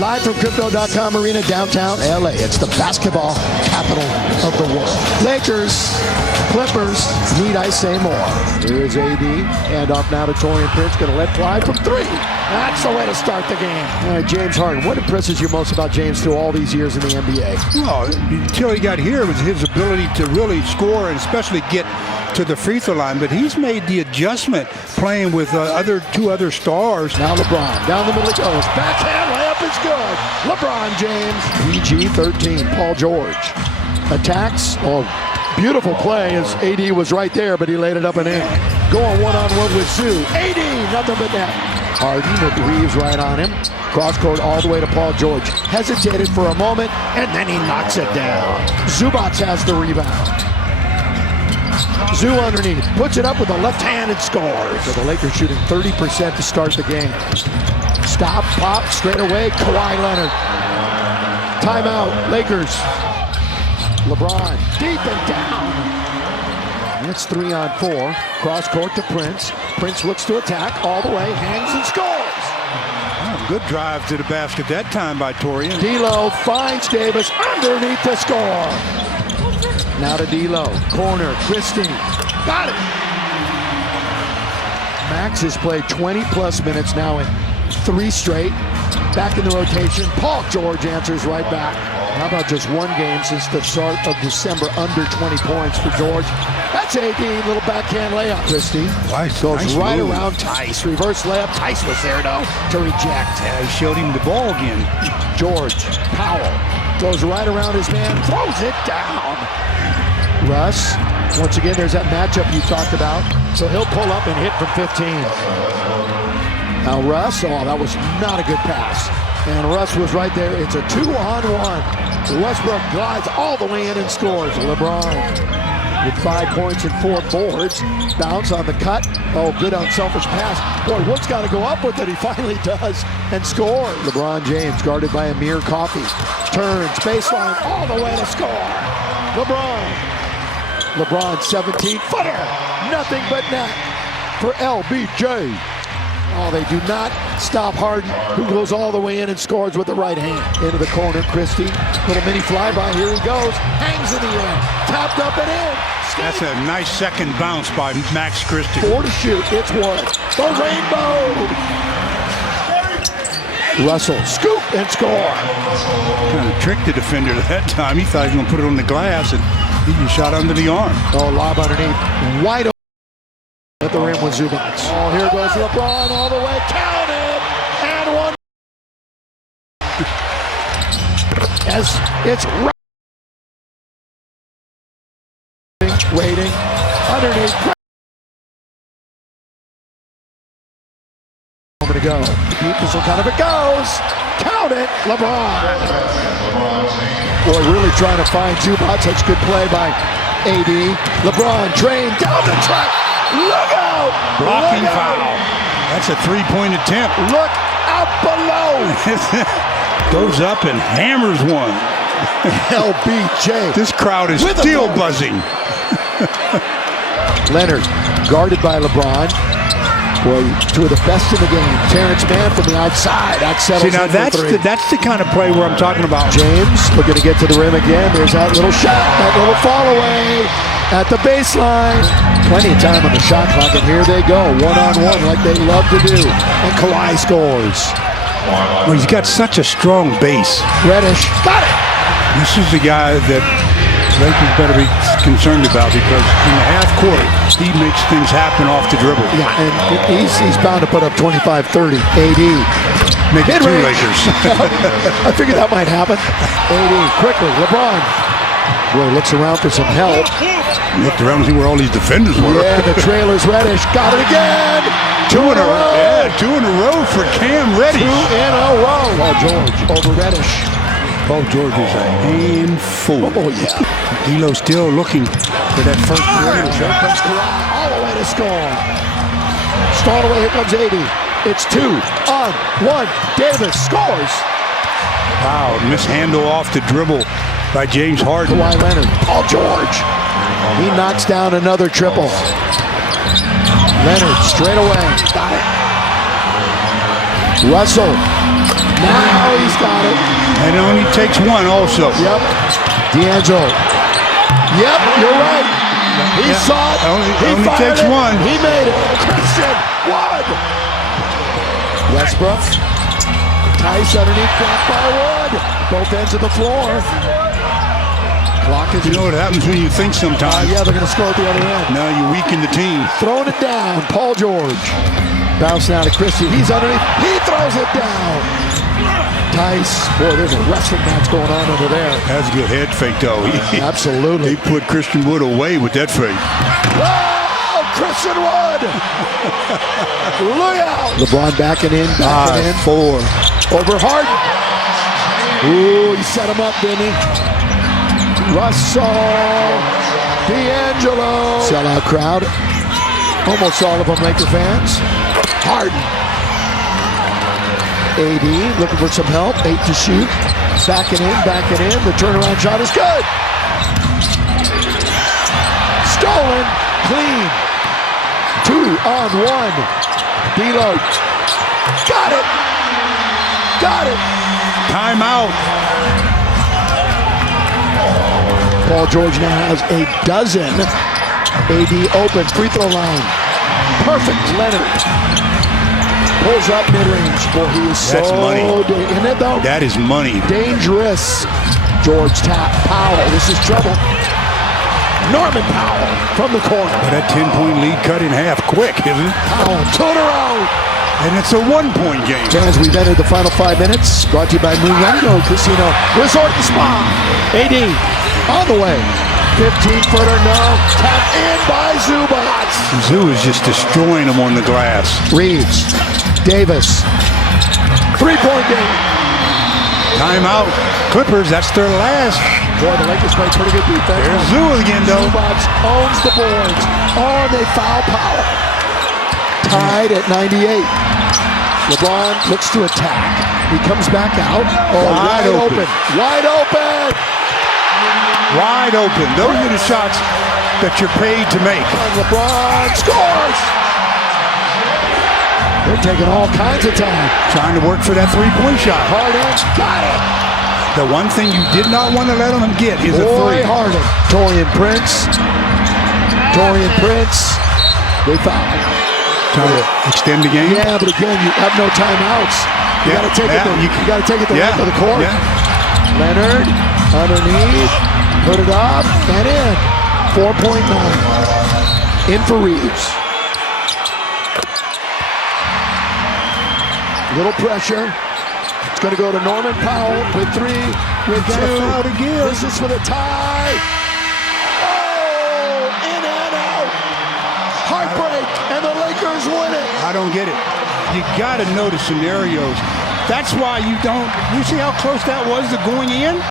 Live from Crypto.com Arena, downtown LA. It's the basketball capital of the world. Lakers, Clippers, need I say more? Here is AD, hand off now to Taurean Prince, going to let fly from three. That's the way to start the game. All right, James Harden, what impresses you most about James through all these years in the NBA? Well, until he got here, it was his ability to really score and especially get to the free throw line. But he's made the adjustment playing with two other stars. Now LeBron, down the middle he goes. Backhand layup is good. LeBron James. PG-13, Paul George. Attacks. Oh, beautiful play as AD was right there, but he laid it up and in. Going one-on-one with Zoo. AD, nothing but net. Harden with Reeves right on him. Cross court all the way to Paul George. Hesitated for a moment, and then he knocks it down. Zubac has the rebound. Zoo underneath, puts it up with the left hand and scores. So the Lakers shooting 30% to start the game. Stop, pop, straight away, Kawhi Leonard. Timeout, Lakers. LeBron, deep and down. That's 3-on-4. Cross court to Prince. Prince looks to attack all the way, hangs and scores. Oh, good drive to the basket that time by Taurean. D'Lo finds Davis underneath the score. Now to D'Lo, corner, Christie, got it. Max has played 20-plus minutes now in 3 straight. Back in the rotation, Paul George answers right back. How about just one game since the start of December, under 20 points for George? That's AD, little backhand layup. Christie goes right around Tice. Reverse layup. Tice was there, though, to reject. Yeah, he showed him the ball again. George, Powell, goes right around his man, throws it down. Russ, once again, there's that matchup you talked about. So he'll pull up and hit from 15. Now Russ, oh, that was not a good pass. And Russ was right there. It's a 2-on-1. Westbrook glides all the way in and scores. LeBron with 5 points and 4 boards. Bounce on the cut. Oh, good unselfish pass. Boy, Wood's got to go up with it. He finally does and scores. LeBron James guarded by Amir Coffey. Turns, baseline, all the way to score. LeBron 17-footer. Nothing but net for LBJ. Oh, they do not stop Harden, who goes all the way in and scores with the right hand. Into the corner, Christie. Little mini flyby, here he goes. Hangs in the air. Tapped up and in. That's a nice second bounce by Max Christie. 4 to shoot, it's Wood. The rainbow! Russell, scoop and score. Kind of tricked the defender that time. He thought he was going to put it on the glass, and he just shot under the arm. Oh, lob underneath. Wide open. At the rim with Zubac. Oh, here goes LeBron all the way. Count it! And one. As it's waiting underneath. Moment to go. This will kind of it goes. Count it, LeBron. Boy, really trying to find Zubac. Such good play by AD. LeBron trained down the track. Look out! Blocking foul. That's a 3-point attempt. Look out below! Goes up and hammers one. LBJ. This crowd is still buzzing. Leonard, guarded by LeBron. Boy, 2 of the best in the game. Terrence Mann from the outside. That settles. See, now that's the kind of play where I'm talking about. James looking to get to the rim again. There's that little shot, that little fall away at the baseline. Plenty of time on the shot clock, and here they go, one-on-one like they love to do. And Kawhi scores. Well, he's got such a strong base. Reddish, got it! This is the guy that Lakers better be concerned about, because in the half court, he makes things happen off the dribble. Yeah, and he's bound to put up 25-30. AD. Make it 2 Lakers. I figured that might happen. AD, quickly, LeBron. Boy, looks around for some help. Looked around to see where all these defenders were. Yeah, the trailer's Reddish. Got it again. 2 in a row. Yeah, 2 in a row for Cam Reddish. 2 in a row. Paul George over Reddish. Paul George is a handful. Oh, yeah. D'Lo still looking for that first period. Here comes Kawhi all the way to score. Stall away, here comes AD. It's 2-on-1. Davis scores. Wow, mishandle off the dribble by James Harden. Kawhi Leonard, Paul George. He knocks down another triple. Leonard straight away. Got it. Russell. Now he's got And it only takes one also. Yep. D'Angelo. Yep, you're right. He saw it. Only takes it. one. He made it. Christian Wood. Westbrook. Tice underneath, blocked by Wood. Both ends of the floor. Clock is. You know what happens when you think sometimes? Yeah, they're going to score at the other end. Now you weaken the team. Throwing it down. Paul George. Bounce now to Christie. He's underneath. He throws it down. Tice. Boy, there's a wrestling match going on over there. That's a good head fake, though. Absolutely. He put Christian Wood away with that fake. Oh, Christian Wood. Look out. LeBron backing in. 5-4. Over Harden. Ooh, he set him up, didn't he? Russell. D'Angelo. Sellout crowd. Almost all of them Laker fans. Harden. AD looking for some help. 8 to shoot. Backing in. The turnaround shot is good. Stolen. Clean. 2-on-1. D'Lo. Got it. Timeout. Paul George now has a dozen. AD open. Free throw line. Perfect. Leonard. Pulls up mid-range. Boy, he is That's money. Isn't it, though? That is money. Dangerous. George tap. Powell. This is trouble. Norman Powell from the corner. But that 10-point lead cut in half quick, isn't it? Powell, 2 in a row. And it's a 1-point game. Fans, we've entered the final 5 minutes. Brought to you by Muyango Casino Resort and Spa. AD on the way. 15-footer, no. Tap in by Zubac. Zoo is just destroying them on the glass. Reeves. Davis. 3-point game. Timeout. Clippers, that's their last. Boy, the Lakers play pretty good defense. There's Zoo again, though. Zubac owns the boards. Oh, and they foul Powell. Tied at 98. LeBron looks to attack. He comes back out. Oh, wide open. Wide open. Wide open. Those are the shots that you're paid to make. And LeBron scores. They're taking all kinds of time. Trying to work for that three-point shot. Harden got it. The one thing you did not want to let him get is a three. Harden. Torian Prince. They foul. Trying to extend the game. Yeah, but again, you have no timeouts. You got to take it. You got to take it the length of the court. Yeah. Leonard underneath, put it up and in. 4.9. In for Reeves. Little pressure. It's going to go to Norman Powell with 3, with 2. Out again. This is for the tie. Oh, in and out. Heartbreak, and the Lakers win it. I don't get it. You got to know the scenarios. That's why you don't. You see how close that was to going in?